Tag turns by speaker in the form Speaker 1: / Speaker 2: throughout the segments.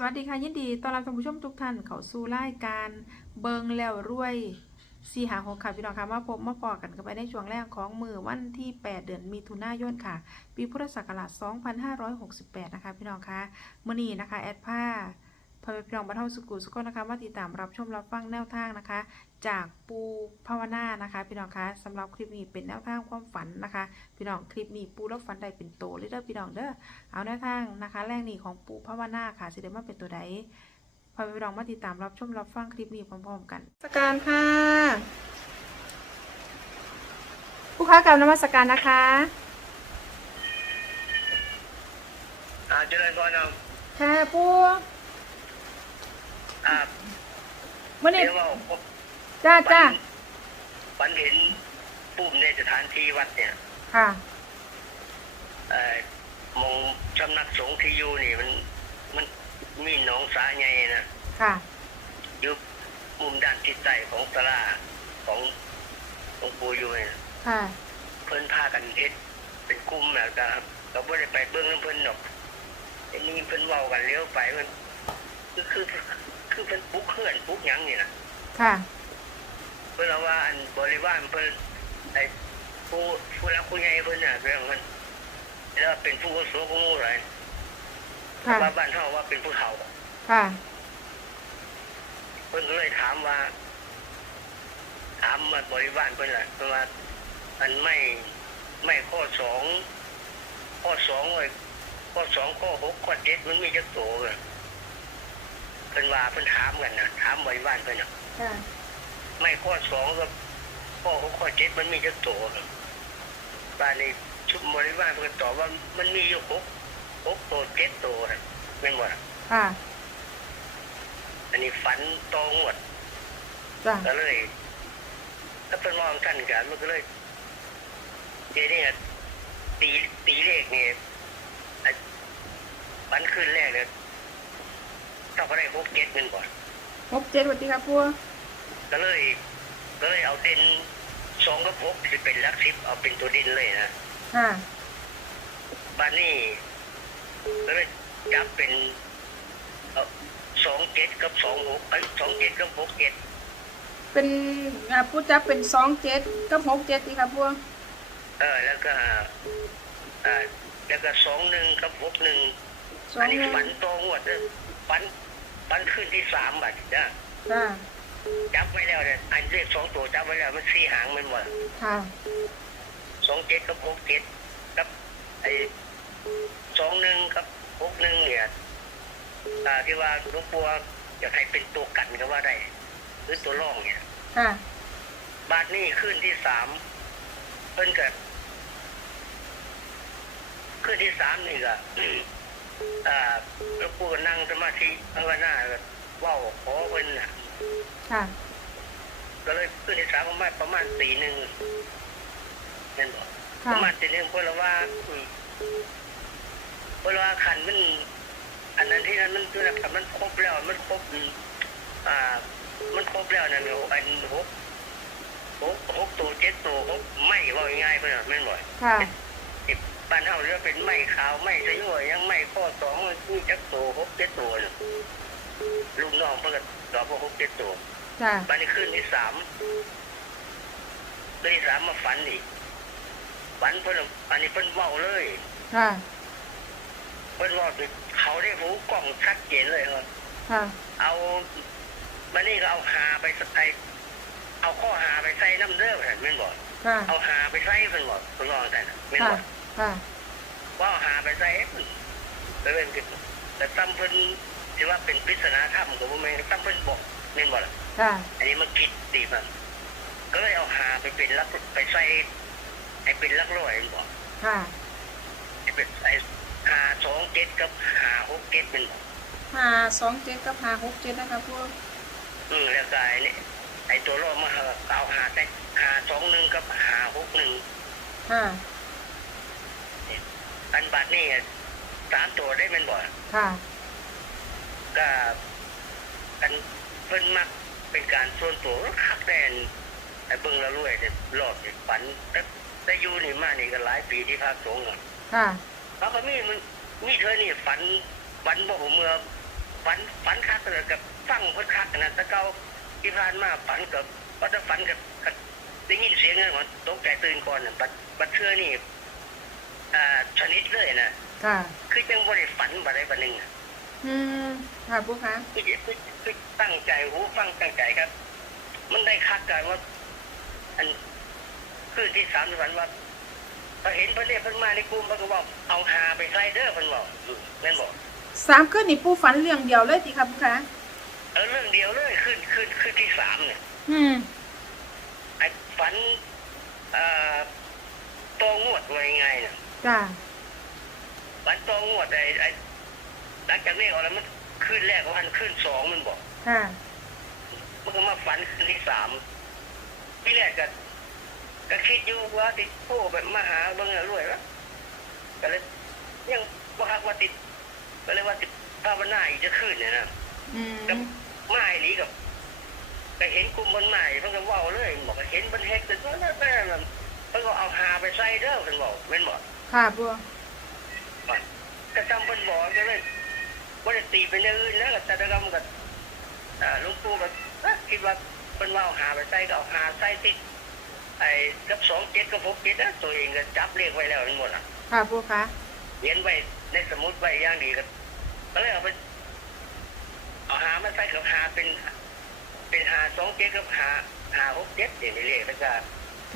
Speaker 1: สวัสดีค่ะ ยินดีต้อนรับท่านผู้ชมทุกท่านเข้าสู่รายการเบิงแล้วรวยสีหาหกค่ะพี่น้องค่ะมาพบมาปอกันกันไปในช่วงแรกของมือวันที่ 8 เดือนมีถุนายนค่ะ ปีพุทธศักราช2568 นะคะ พี่น้องค่ะมื่อนี้นะคะ แอดผ้า พอพี่น้องบรรเทาสุกุสุกนนะคะมาติดตามรับชมรับฟังแนวทางนะคะ จากปูภาวนานะคะพี่น้องคะสำหรับคลิปนี้เป็นแนวทางความฝันนะคะ พี่น้องคลิปนี้ปูแล้วฝันใดเป็นโตเลยเด้อพี่น้องเด้อเอาแนวทางนะคะ แรกนี้ของปูภาวนาค่ะสิเดมาเป็นตัวใดพอไปลองมาติดตามรับชมรับฟังคลิปนี้พร้อม ๆ กันสการค่ะผู้ค้ากรรมนมัสการนะคะ
Speaker 2: อ่าเจริญพรเอา
Speaker 1: ค่ะปู
Speaker 2: อ่า
Speaker 1: เมื่อนี้
Speaker 2: เรียกว่าผม
Speaker 1: จ้าจ้า
Speaker 2: ฝันเห็นปุ่มในสถานที่วัดเนี่ย
Speaker 1: ค่ะ
Speaker 2: เอ่อมองสำนักสงฆ์ที่อยู่นี่มันมันมีหนองสาใหญ่นะ
Speaker 1: ค่ะ
Speaker 2: อยู่มุมด้านทิศใต้ของศาลาของหลวงปู่อยู่เนี่ย
Speaker 1: ค่ะ
Speaker 2: เพิ่นพากันเฮ็ดเป็นกลุ่มแล้วก็เราไม่ได้ไปเบื้องน้ำเพิ่นดอกไอ้นี่เพิ่นเว้ากันเลี้ยวไปมัน คือคือคือเพิ่นปลุกเคลื่อนปลุกยังนี่นะ
Speaker 1: ค่ะ
Speaker 2: เพื่อเราว่าอันบริวารเพิ่นไอ้ผู้ผู้รักผู้ใหญ่เพิ่อนน่ะเรื่องมันแล้วเป็นผู้อาวุโสผู้งูเลย
Speaker 1: ค่ะ
Speaker 2: ว่าบ้านเฮาว่าเป็นผู้เฒ่า
Speaker 1: ค่ะ
Speaker 2: เพิ่อนก็เลยถามว่า ถามมาบริวารเพิ่อนแหละเพิ่นว่ามันไม่ไม่ข้อสองข้อสองเลยข้อสองข้อหกข้อเจ็ดมันมีจักโตเลย เพิ่นว่าเพิ่นถามกันนะถามบริวารเพิ่นน่ะ
Speaker 1: ค่ะ
Speaker 2: ไม่ข้อสองกับข้อหกข้อเจ็ดมันมีจักโตครับบ้านนี้ชุบบริวารเพิ่นก็ตอบว่ามันมีอยู่หกหกโตเจ็ดโตนะเป็นว่า
Speaker 1: ค่ะ
Speaker 2: อันนี้ฝันตองหมด
Speaker 1: จ้า
Speaker 2: ก็เลยถ้าเป็นมองกันกันมันก็เลยเจนี่ตีตีเลขนี่ไอ้ฝันขึ้นแรกเนี่ย ต้องก็ได้หกเจ็ดเงินก่อน
Speaker 1: หกเจ็ดสวัสดีค่ะปู
Speaker 2: ก็เลย ก็เลยเอาเด่นสองกับหกสิเป็นหลักสิบเอาเป็นตัวเด่นเลยนะ
Speaker 1: ค่ะ
Speaker 2: บ้านนี้ก็เลยจับเป็นสองเจ็ดกับสองหกไอ้สองเจ็ดกับหกเจ็ด
Speaker 1: เป็นอ่าปูจับเป็นสองเจ็ดกับหกเจ็ดดีค่ะปู
Speaker 2: เออแล้วก็อ่าแล้วก็สองหนึ่งกับหกหนึ่ง
Speaker 1: ส อ
Speaker 2: อั
Speaker 1: ง
Speaker 2: นนี้
Speaker 1: หนึ่ง
Speaker 2: ฝันโตงวดเลยฝันฝันขึ้นที่สามบัดนะ
Speaker 1: ค่ะ
Speaker 2: จับไว้แล้วเนี่ยอันเลขสองตัวจับไว้แล้วมันสี่หางมันหมด
Speaker 1: ค่ะ
Speaker 2: สองเจ็ดกับหกเจ็ดกับไอ้สองหนึ่งกับหกหนึ่งเนี่ยอ่าที่ว่าหลวงปู่อยากให้เป็นตัวกันก็ว่าได้ หรือตัวร่องเนี่ย
Speaker 1: ค่ะ
Speaker 2: บาทนี้ขึ้นที่สามเพิ่นเกิดขึ้นที่สามนี่ก็ อ่าหลวงปู่ก็นั่งสมาธิภาวนาก็เว้าขอเพิ่นน่ะ
Speaker 1: ค่ะ
Speaker 2: ก็เลยขึ้นที่สามประมาณประมาณตีหนึ่งเห็นบ่ป
Speaker 1: ค่ะ
Speaker 2: ระมาณตีหนึ่งเพราะว่าอืมเพราะว่าขันมัน อันนั้นที่นั้นมันคือแบบมันครบแล้ว มันครบอืมอ่า มันครบแล้วนะเนี่ยอันหกหกหกตัวเจ็ดตัวหกไม่ว่าง่ายๆเพื่อนไม่นบ่อย
Speaker 1: ค่ะ
Speaker 2: บ้านเฮาเรือเป็นไม้ขาวไม้สยวยยังไม้ข้อสองมันมีจักตัวหกเจ็ดตัวน่ะลูกน้องเพิ่นก็ตอบว่าหกเจ็ดตัว
Speaker 1: จ้า
Speaker 2: บ้านนี้ขึ้นที่สามขึ้นที่สามมาฝันอีกฝันเพิ่นเอาอันนี้เพิ่นเว้าเลย
Speaker 1: ค่ะ
Speaker 2: เพิ่นเว่าคือเขาได้หูกล้องชัดเจนเลยครับ
Speaker 1: ค่ะ
Speaker 2: เอาบันนี้ก็เอาหาไปใส่เอาข้อหาไปใส่น้ำเด้อเห็นแม่นบอก
Speaker 1: ค่ะ
Speaker 2: เอาหาไปใส่เพิ่นบอกเพิ่นบอกแต่น่ะแม่น
Speaker 1: ค่ะ
Speaker 2: บอก
Speaker 1: ค่ะ
Speaker 2: ว่าเอาหาไปใส่เพิ่นก็เป็นคือแต่ตั้มเพิ่นที่ว่าเป็นปริศนาธรรมก็บ่แม่นตั้มเพิ่นบอกแม่นบ่ล่ะ
Speaker 1: ค่ะ
Speaker 2: อันนี้มันคิดดีมันก็เลยเอาหาไปเป็นลักไปใส่ให้เป็นลักร้อยแม่นบอก
Speaker 1: ค่ะ
Speaker 2: ให้เป็นไอ้หาสองเจ็ดกับหาหกเจ็ดเป็นบอก
Speaker 1: ห้าสองเจ็ดกับห้าหกเจ็ดนะคะปู
Speaker 2: อืมแล้วก็ไอ้นี่ไอ้ตัวรอบมาเอาหาแต่หาสองหนึ่งกับหาหกหนึ่ง
Speaker 1: ค่ะ
Speaker 2: อันบัตรนี่สามตัวได้เป็นบ่อย
Speaker 1: ค่ะ
Speaker 2: ก็กันเพิ่นมักเป็นการส่วนตัวคักแดนไอ้เบิ่งและรวยเนี่ยรอบเนี่ยฝันแต่แต่อยู่นี่มานี่ก็หลายปีที่ภาคสงฆ์อะ
Speaker 1: ค่ะ
Speaker 2: แล้วก็มีมันมีเธอนี่ฝันฝันบ่หูเมื่อฝันฝันคักเลยกับฟังเพิ่นคักนะแต่เก่าที่ผ่านมาฝันกับว่าจะฝันกับกับได้ยินเสียงเงินก่อนตกใจตื่นก่อนน่ะบัดบัดเทื่อนี่ อ่าชนิดเลยนะ
Speaker 1: ค่ะ
Speaker 2: คือจังบ่ได้ฝันบ่ได้บัดหนึงน่ะ
Speaker 1: อืมค่ะปูคะ
Speaker 2: คือคือคือตั้งใจหูฟังตั้งใจครับ มันได้คักกันว่า อัน คือที่สามที่ฝันว่าพอเห็นเพิ่นเรียกเพิ่นมาในกลุ่มเพิ่นก็บอกเอาหาไปใส่เด้อเพิ่นบอกอืมแม่นบอก
Speaker 1: สามคืนนี่ปูฝันเรื่องเดียวเลยติค่ะปูคะ
Speaker 2: เออเรื่องเดียวเลยขึ้นขึ้นขึ้นที่สามเนี่ย
Speaker 1: อืม
Speaker 2: ไอ้ฝันเอ่อตองวดว่ายังไงเนี่ย
Speaker 1: จ้า
Speaker 2: ฝันตองวดไอ้ไอ้หลังจากนี้เอาแล้วมันขึ้นแรกว่ามันขึ้นสองมันบอก
Speaker 1: ค่ะ
Speaker 2: มันก็มาฝันขึ้นที่สามที่แรกก็ก็คิดอยู่ว่าติดโป้แบบมาหาเบิ่งแล้วรวยวะก็เลยยังว่าหากว่าติดก็เลยว่าติดภาวนาอีกจะขึ้นเนี่ยนะ
Speaker 1: อืม
Speaker 2: กับไม้หลีกับก็เห็นกลุ่มบนไม้เพิ่นก็เว้าเลยบอกว่าเห็นมันเฮ็ดกันว่าแม่เพิ่นก็เอาหาไปใส่เด้อเพิ่นบอกแม่นบ่
Speaker 1: ค่ะปู
Speaker 2: ก็จำเพิ่นบอกก็เลยบ่ได้ตีเป็นอย่างอื่นแล้วก็แต่ละกรรมก็อ่าหลวงปู่ก็เอ๊ะคิดว่าเพิ่นว่าเอาหาไปใส่ก็เอาหาใส่ติดไอ้กับ2 7กับ6 7นะตัวเองก็จับเลขไว้แล้วทั้งหมดอะ
Speaker 1: ค่ะปูคะ
Speaker 2: เขียนไว้ในสมุดไว้อย่างดีก็ก็เลยเอาไปเอาหามาใส่กับหาเป็น เป็นหาสองเจ็ดกับหาหาหกเจ็ดอย่างนี้เลยแล้วก็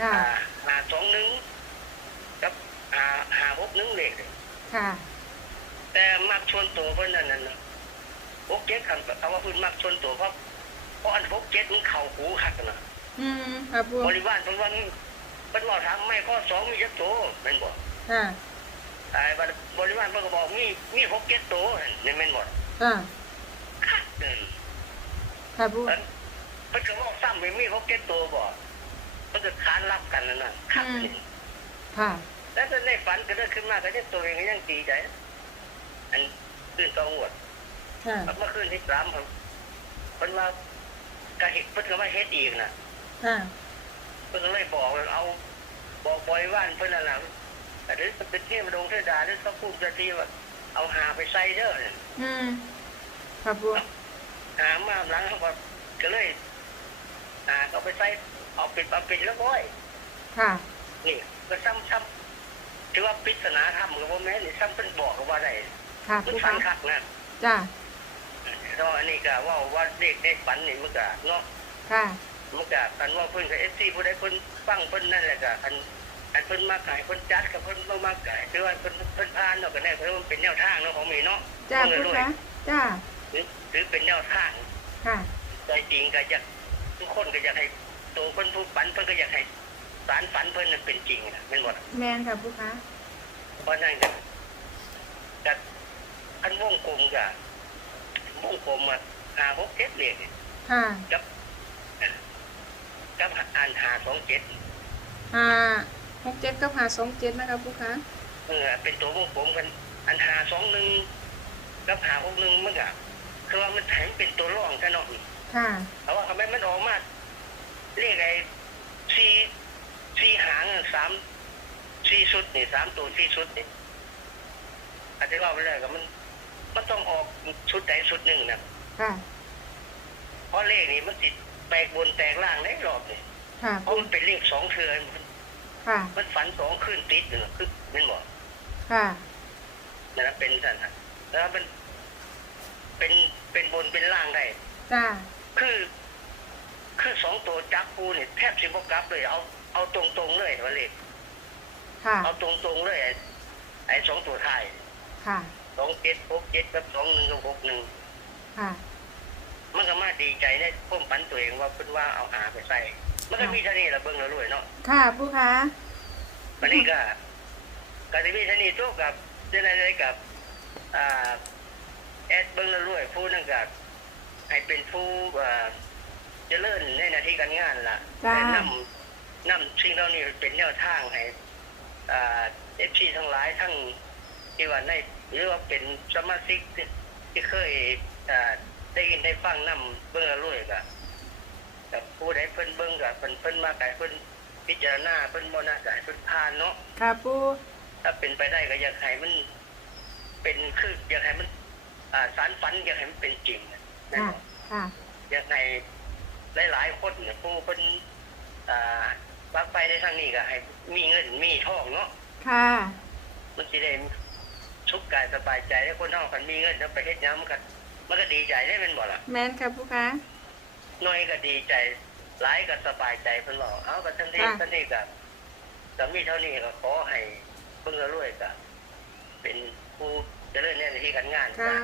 Speaker 1: ค่ะ
Speaker 2: หาหาสองหนึ่งกับ หาหาหกหนึ่งเลย
Speaker 1: ค่ะ
Speaker 2: แต่มักชวนตัวเพิ่นนั่นน่ะหกเจ็ดคำเอาว่าเพิ่นมักชวนตัวเพราะเพราะอันหกเจ็ดมันเข่าหูหักนะ
Speaker 1: อืมค่ะปู
Speaker 2: บริวารเพิ่นว่าเพิ่นบอกทางไม่ข้อสองมีจักตัวแม่นบ่
Speaker 1: ค่ะ
Speaker 2: ไอ้บัดบริวารเพิ่นก็บอกมีมีหกเจ็ดตัวนี่แม่นบ่
Speaker 1: ค่ะ
Speaker 2: คักเออ
Speaker 1: ค่ะปู
Speaker 2: เพิ่นเพิ่นก็บอกซ้ำไปมีหกเจ็ดตัวบ่เพิ่นก็ขานรับกันนั่นน่ะคักนี่
Speaker 1: ค่ะ
Speaker 2: แล้วถ้าในฝันก็ได้ขึ้นมาก็ยังตัวเองก็ยังดีใจ อันตื่นตองหวด
Speaker 1: ค่ะ
Speaker 2: เมื่อคืนที่สามครับเพิ่นว่าก็เห็ดเพิ่นก็ว่าเฮ็ดอีกน่ะ
Speaker 1: ค่ะ
Speaker 2: เพิ่นก็เลยบอกว่าเอาบอกบอยว่านเพิ่นนั่นล่ะแต่เดี๋ยวจะเป็นเทพดงเทวดาหรือต้องพูดจะทีว่าเอาหาไปใส่เด้อเนี่ย
Speaker 1: อืมค่ะปู
Speaker 2: หามาหลังเขาก็ก็เลยหาเอาไปใส่เอาปิดเอาปิดแล้วก้อย
Speaker 1: ค่ะ
Speaker 2: นี่ก็ซ้ำซ้ำ ถือว่าปริศนาธรรมกับว่าแม่นี่ซ้ำเพิ่นบอกว่าได้
Speaker 1: ค่ะ
Speaker 2: มัน
Speaker 1: ปู
Speaker 2: ฟั
Speaker 1: คะ
Speaker 2: งคักนะ
Speaker 1: จ้า
Speaker 2: ก็อันนี้ก็ว่าว่าเด็กได้ฝันนี่มันก็เนาะ
Speaker 1: ค่ะ
Speaker 2: มันก็อันว่าเพิ่นกับเอฟซีผู้ใดเพิ่นฟังเพิ่นนั่นแหละก็อันอันเพิ่นมาขายเพิ่นจัดกับเพิ่นบ่มาขายคือว่าเพิ่นเพิ่นพานเนาะก็ได้เพราะว่ามันเป็นแนวทางเนาะของมีเนาะ
Speaker 1: จ้า
Speaker 2: เงิ
Speaker 1: ปู
Speaker 2: นรวย
Speaker 1: คะจ้า
Speaker 2: หรือหรือเป็นแนวทาง
Speaker 1: ค่ะ
Speaker 2: ใจจริงก็อยากทุกคนก็อยากให้ตัวเพิ่นผู้ฝันเพิ่นก็อยากให้ สารฝันเพิ่นนั้นเป็นจริงนะแม่นบ่ล่ะ
Speaker 1: แมนค่ะปูคะ
Speaker 2: เพราะนั่นก็ก็อันวงกลมก็วงกลมอะหาหกเจ็ดเลข
Speaker 1: ค่ะ
Speaker 2: กับกับอ่านหาสองเจ็ด
Speaker 1: ห้าหกเจ็ดกับห้าสองเจ็ดนะคะปูคะ
Speaker 2: เออเป็นตัววงกลมกัน อันหาสองหนึ่งกับหาหกหนึ่งมันก็คือว่ามันแถมเป็นตัวร่องกันเนาะ
Speaker 1: ค่ะ
Speaker 2: แต่ว่าทำไมมันออกมาเรียกไอ้สี่ สี่หางอะสามสี่ชุดนี่สามตัวสี่ชุดนี่อาจจะว่าไปเลยก็มัน มันต้องออกชุดใดชุดหนึ่งนะ
Speaker 1: ค่ะ
Speaker 2: เพราะเลขนี้มันติดแตกบนแตกล่างได้รอบนี่
Speaker 1: ค่ะ
Speaker 2: เพ
Speaker 1: ปู
Speaker 2: ราะมันเป็นเลขสองเทือนมัน
Speaker 1: ค่ะ
Speaker 2: มันฝันสองขึ้นติดเนอะคือมันบอก
Speaker 1: ค่ะ
Speaker 2: นั่นนะเป็นสั่นน่ะแล้วมันเป็นเป็นบนเป็นล่างได้
Speaker 1: จ้า
Speaker 2: คือ คือสองตัวจักปูเนี่ยแทบสิบกลับเลยเอา เอาตรงตรงๆเลยวันเล็ก
Speaker 1: ค่ะ
Speaker 2: เอาตรงตรงๆเลยไอ้ไอ้สองตัวท้าย
Speaker 1: ค่ะ
Speaker 2: สองเจ็ดหกเจ็ดกับสองหนึ่งกับหกหนึ่ง
Speaker 1: ค่ะ
Speaker 2: มันก็มาดีใจในพ้มปันตัวเองว่าเพิ่นว่าเอาหาไปใส่ มันก็มีเท่านี้ละเบิ่งแล้วรวยเนาะ
Speaker 1: ค่ะปูคะ
Speaker 2: วันนี้ก็ก็จะมีเท่านี้ตัวกับเรื่องอะไรกับอ่าแอดเบิ่งแล้วรวยผู้นั่นกับให้เป็นผู้อ่าเจริญในหน้าที่การงานล่ะ
Speaker 1: จ้า
Speaker 2: แต่นำ นำสิ่งเหล่านี้เป็นแนวทางให้อ่าเอฟซีทั้งหลายทั้งที่ว่าในหรือว่าเป็นสมาชิกที่ที่เคยอ่าได้ยินได้ฟังนำเบิ่งแล้วรวยก็กับผู้ใดเพิ่นเบิ่งก็เพิ่นเพิ่นมาไกเพิ่นพิจารณาเพิ่นบ่น่าจะให้เพิ่นผ่านเนาะ
Speaker 1: ค่ะปู
Speaker 2: ถ้าเป็นไปได้ก็อยากให้มัน เป็นคืออยากให้มันอ่าสารฝันอยากให้มันเป็นจริงนะแม่น
Speaker 1: ค่ะ
Speaker 2: บ่
Speaker 1: ค่ะ
Speaker 2: อยากให้หลายๆคนเนี่ยผู้เป็นอ่า วักไปในทางนี้ก็ให้มีเงินมีทองเนาะ
Speaker 1: ค่ะ
Speaker 2: มันจะได้ชุกกายสบายใจแล้วคนเฮาคันมีเงินแล้วไปเฮ็ดหยังมันก็มันก็ดีใจได้แม่นบ่ล่ะ
Speaker 1: แมนค่ะผู้ค้า
Speaker 2: น้อยก็ดีใจหลายก็สบายใจเพิ่นบอกเอาก็ทันที
Speaker 1: ค่ะ
Speaker 2: ทันทีก็ก็มีเท่านี้ก็ขอให้เพิ่นรวยก็เป็นผู้เจริญในหน้าที่การงาน
Speaker 1: ค่ะ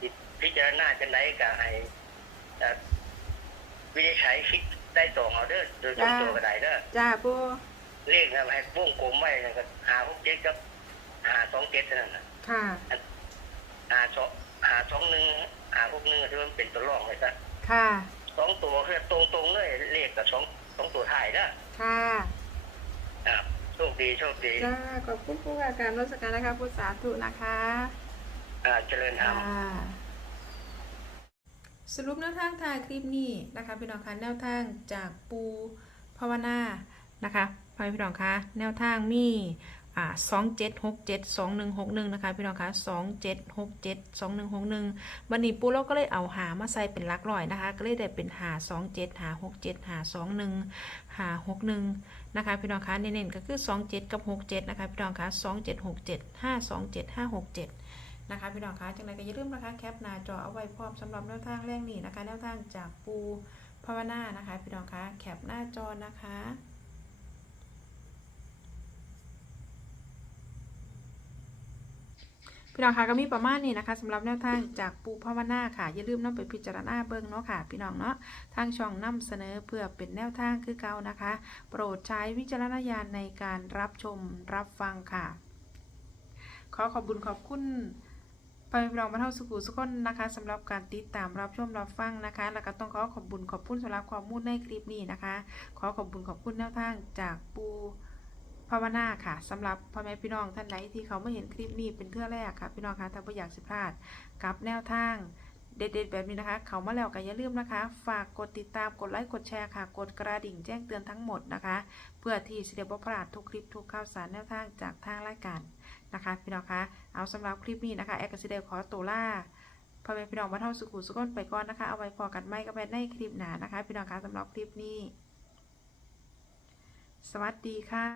Speaker 2: ก็พิจารณาจังไดก็ให้เอ่อวินิจฉัยคิด ได้ตรงเอาเด้อโดยตรงตัวก็ได้เด้อ
Speaker 1: จ้าปู
Speaker 2: เลขนะให้วงกลมไว้นั่นก็หาหกเจ็ดกับหาสองเจ็ดเท่านั้นน่ะ
Speaker 1: ค่ะ
Speaker 2: หาสองหาสองหนึ่งหาหกหนึ่งที่มันเป็นตัวรองเลยจ้ะ
Speaker 1: ค่ะ
Speaker 2: สองตัวคือตรงตรงๆเลยเลขกับสองสองตัวถ่ายนะ
Speaker 1: ค่ะ
Speaker 2: ครับโชคดีโชคดี
Speaker 1: จ้าขอบคุณผู้ว่าการรัชการนะคะผู้สาธุนะคะ
Speaker 2: อ่าเจริญธรรม
Speaker 1: ค่ะ สรุปแนวทางทายคลิปนี้นะคะพี่น้องคะแนวทางจากปูภาวนานะคะพพี่น้องคะแนวทางมีอ่าสองเจ็ดหกเจ็ดสองหนึ่งหกหนึ่งนะคะพี่น้องคะสองเจ็ดหกเจ็ดสองหนึ่งหกหนึ่งวันนี้ปูเราก็เลยเอาหามาใส่เป็นลักร้อยนะคะ ก็เลยได้เป็นหาสองเจ็ดหาหกเจ็ดหาสองหนึ่งหาหกหนึ่งนะคะพี่น้องคะเน้นๆก็คือสองเจ็ดกับหกเจ็ดนะคะพี่น้องคะสองเจ็ดหกเจ็ดห้าสองเจ็ดห้าหกเจ็ด นะคะพี่น้องคะจังไรก็อย่าลืมนะคะแคปหน้าจอเอาไว้พร้อมสำหรับแนวทางแรกนี้นะคะแนวทางจากปูภาวนานะคะพี่น้องคะแคปหน้าจอนะคะพี่น้องคะก็มีประมาณนี้นะคะสำหรับแนวทางจากปูภาวนาค่ะ อย่าลืมนำไปพิจารณาเบิ่งเนาะค่ะ พี่น้องเนาะทางช่องนำเสนอเพื่อเป็นแนวทางคือเก่านะคะ โปรดใช้วิจารณญาณในการรับชมรับฟังค่ะ ขอขอบคุญขอบคุณ พอพี่น้องมาเท่าสุขุสุขคนนะคะสำหรับการติดตามรับชมรับฟังนะคะ แล้วก็ต้องขอขอบคุญขอบคุณสำหรับความมุ่งในคลิปนี้นะคะ ขอขอบคุญขอบคุณแนวทางจากปูภาวนาค่ะสำหรับพ่อแม่พี่น้องท่านใดที่เขาไม่เห็นคลิปนี้เป็นเทื่อแรกค่ะ พี่น้องคะถ้าไม่อยากสิพลาดกับแนวทาง เด็ดๆ แบบนี้นะคะ เขามาแล้วก็อย่าลืมนะคะ ฝากกดติดตามกดไลค์กดแชร์ค่ะ กดกระดิ่งแจ้งเตือนทั้งหมดนะคะ เพื่อที่จะได้บ่พลาดทุกคลิปทุกข่าวสารแนวทางจากทางรายการนะคะ พี่น้องคะเอาสำหรับคลิปนี้นะคะแอคกสิเดลขอตัวล่าพ่อแม่พี่น้องมาเท่าสุขุสุขนไปก่อนนะคะ เอาไว้พอกันไม่ก็ไปในคลิปหนานะคะ พี่น้องคะสำหรับคลิปนี้ สวัสดีค่ะ